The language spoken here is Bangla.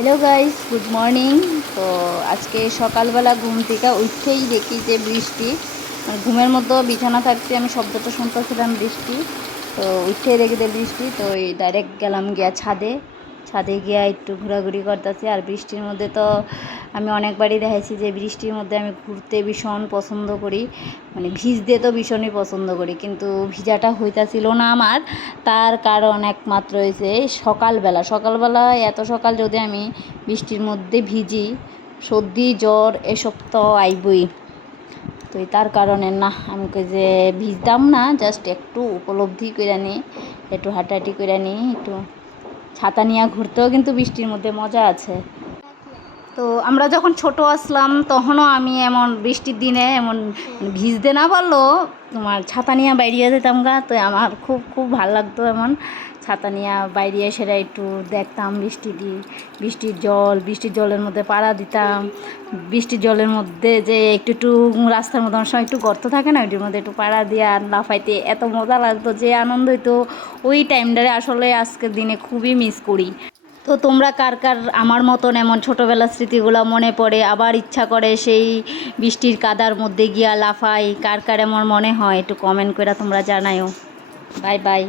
Hello guys, good morning. তো আজকে সকালবেলা ঘুম থেকে উঠেই দেখি যে বৃষ্টি, মানে ঘুমের মধ্যে বিছানা থাকতে আমি শব্দটা শুনতেছিলাম বৃষ্টি। তো উঠেই দেখি যে বৃষ্টি, তো এই ডাইরেক্ট গেলাম গিয়া ছাদে গিয়া একটু ঘোরাঘুরি করতেছি। আর বৃষ্টির মধ্যে তো আমি অনেকবারই দেখেছি যে বৃষ্টির মধ্যে আমি ঘুরতে ভীষণ পছন্দ করি, মানে ভিজতে তো ভীষণই পছন্দ করি, কিন্তু ভিজাটা হইতাছিল না আমার। তার কারণ একমাত্র হয়েছে সকালবেলা এত সকাল যদি আমি বৃষ্টির মধ্যে ভিজি, সর্দি জ্বর এসব তো আইবই। তো তার কারণে না, আমি যে ভিজতাম না, জাস্ট একটু উপলব্ধি করে নিই, একটু হাঁটাহাঁটি করে নিই, একটু ছাতা নিয়ে ঘুরতেও কিন্তু বৃষ্টির মধ্যে মজা আছে। তো আমরা যখন ছোট আসলাম তখনও আমি এমন বৃষ্টির দিনে এমন ভিজতে না পারলেও তোমার ছাতা নিয়ে বাইরে যেতাম গা। তো আমার খুব খুব ভালো লাগতো এমন ছাতা নিয়ে বাইরে সেটা একটু দেখতাম বৃষ্টির জলের মধ্যে পাড়া দিতাম। বৃষ্টির জলের মধ্যে যে একটু একটু রাস্তার মধ্যে অনেক সময় একটু গর্ত থাকে না, ওইটির মধ্যে একটু পাড়া দিয়ে আর লাফাইতে এত মজা লাগতো, যে আনন্দ হইতো ওই টাইমটারে আসলে আজকের দিনে খুবই মিস করি। তো তোমরা কার কার আমার মতন এমন ছোটোবেলার স্মৃতিগুলো মনে পড়ে, আবার ইচ্ছা করে সেই বৃষ্টির কাদার মধ্যে গিয়া লাফাই, কার কার এমন মনে হয় একটু কমেন্ট করে তোমরা জানাও। Bye bye.